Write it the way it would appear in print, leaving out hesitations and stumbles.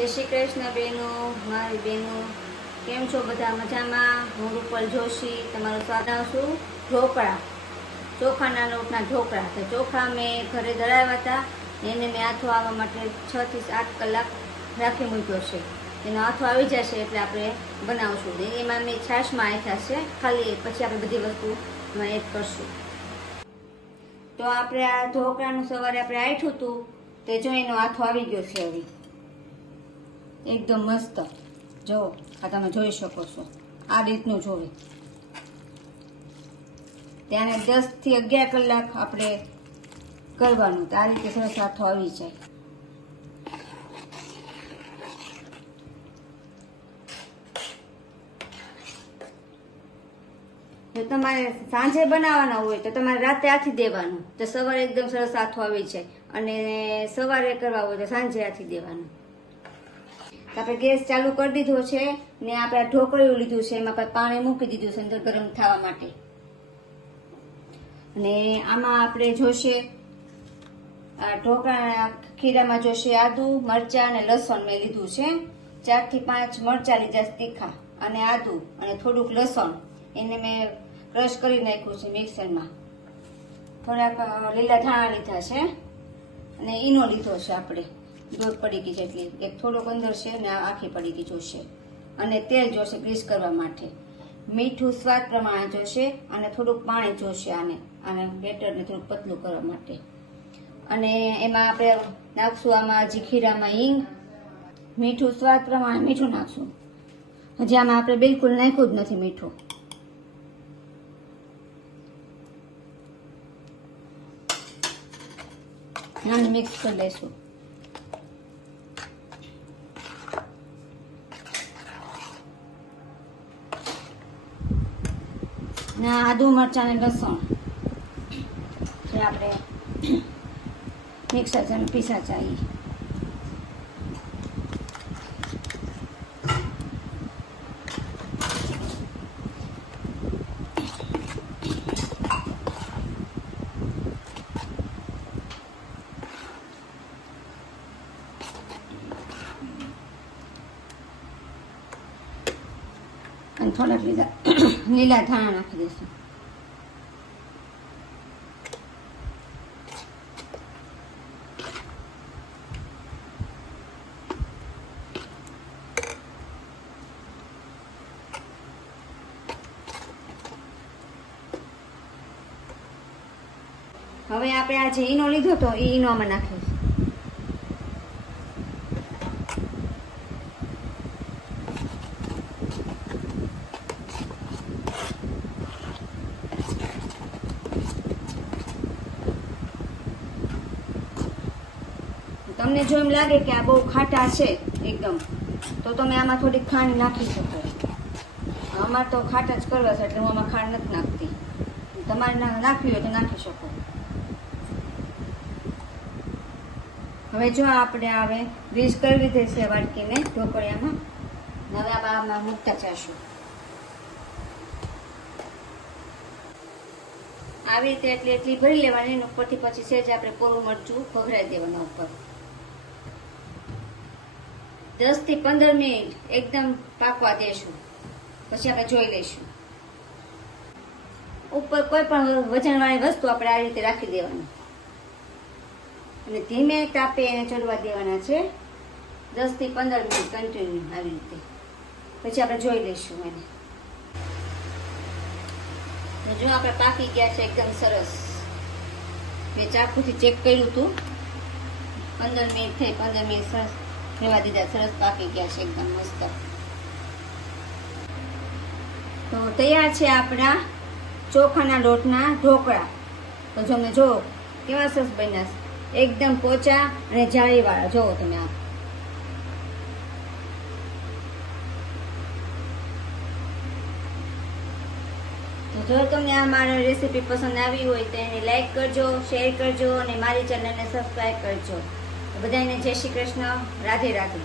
જય શ્રી કૃષ્ણ બહેનો, મારી બહેનો, કેમ છો બધા? મજામાં? હું રૂપલ જોશી તમારું સ્વાગત છું. ઢોકળા, ચોખાના લોટના ઢોકળા. તો ચોખા મેં ઘરે દળાવ્યા હતા, એને મેં આથો આવવા માટે 6 થી 8 કલાક રાખી મૂક્યો છે. એનો આથો આવી જશે એટલે આપણે બનાવશું. એમાં મેં છાશમાં આથ્યા છે ખાલી, પછી આપણે બધી વસ્તુ એમાં એડ કરશું. તો આપણે આ ઢોકળાનું સવારે આપણે આઠું હતું, તે જો એનો આથો આવી ગયો છે. હવે એકદમ મસ્ત, જો આ તમે જોઈ શકો છો, આ રીતનું જોવે. ત્યારે 10 થી 11 કલાક આપણે કરવાનું. તો આ રીતે સરસ આથો આવી જાય. જો તમારે સાંજે બનાવવાના હોય તો તમારે રાતે આથી દેવાનું, તો સવારે એકદમ સરસ આથો આવી જાય. અને સવારે કરવા હોય તો સાંજે આથી દેવાનું. આપણે ગેસ ચાલુ કરી દીધો છે ને આપણે ઢોકળિયું લીધું છે, એમાં પાણી મૂકી દીધું છે અંદર ગરમ થવા માટે. અને આમાં આપણે જોશે આ ઢોકળા ખીરામાં જોશે આદુ, મરચા અને લસણ મેં લીધું છે. 4 થી 5 મરચા લીધા તીખા અને આદુ અને થોડુંક લસણ, એને મેં ક્રશ કરી નાખ્યું છે મિક્સરમાં. થોડાક લીલા ધાણા લીધા છે અને ઈનો લીધો છે આપણે 2 પડીકી જેટલી. એક થોડોક અંદર છે ને આખી પડીકી જોશે. અને તેલ જોશે ગ્રીસ કરવા માટે. મીઠું સ્વાદ પ્રમાણે જોશે અને થોડુંક પાણી જોશે આને બેટરને થોડુંક પતલું કરવા માટે. અને એમાં આપણે નાખશું આમાં હજી ખીરામાં હિંગ, મીઠું સ્વાદ પ્રમાણે મીઠું નાખશું. હજી આમાં આપણે બિલકુલ નાખ્યું જ નથી મીઠું. આને મિક્સ કરી લઈશું. ના આદુ, મરચાં અને લસણ જે આપણે મિક્સર છે પીસા ચાહીએ. અને થોડાક લીલા ધાણા નાખી દઈશું. હવે આપણે આ જે ઈનો લીધો તો એ ઈનો આમાં નાખીશું. તમને જો એમ લાગે કે આ બહુ ખાટા છે એકદમ, તો તમે આમાં થોડીક ખાંડ નાખી શકો. અમારે તો ખાટા જ કરવા છે એટલે હું આમાં ખાંડ નથી નાખતી. તમારે નાખવી હોય તો નાખી શકો. હવે જો આપણે હવે ગ્રીસ કરવી દેશે વાટકીને ઢોકળિયામાં. હવે આમાં મૂકતા જશું. આવી રીતે એટલી ભરી લેવાની. ઉપરથી પછી સેજ આપણે કોરું મરચું ભભરાઈ દેવાના ઉપર. 10 થી 15 મિનિટ એકદમ પાકવા દેશું, પછી આપણે જોઈ લઈશું. ઉપર કોઈ પણ વજનવાળી વસ્તુ આપણે આ રીતે રાખી દેવાની અને ધીમે તાપે એને ચડવા દેવાના છે 10 થી 15 મિનિટ કન્ટિન્યુ આવી રીતે. પછી આપણે જોઈ લઈશું એને. જો આપણે પાકી ગયા છે એકદમ સરસ. મેં ચાકુથી ચેક કર્યું હતું. 15 મિનિટ થઈ. 15 મિનિટ સરસ રહેવા દીધા. સરસ પાકી ગયા છે એકદમ મસ્ત. તો તૈયાર છે આપણા ચોખાના લોટના ઢોકળા. તો તમે જો કેવા સરસ બન્યા છે, એકદમ પોચા અને જાળીવાળા. જોવો તમે આ. જો તમને આ મારી રેસીપી પસંદ આવી હોય તો એને લાઈક કરજો, શેર કરજો અને મારી ચેનલને સબસ્ક્રાઈબ કરજો. બધાને જય શ્રી કૃષ્ણ, રાધે રાધે.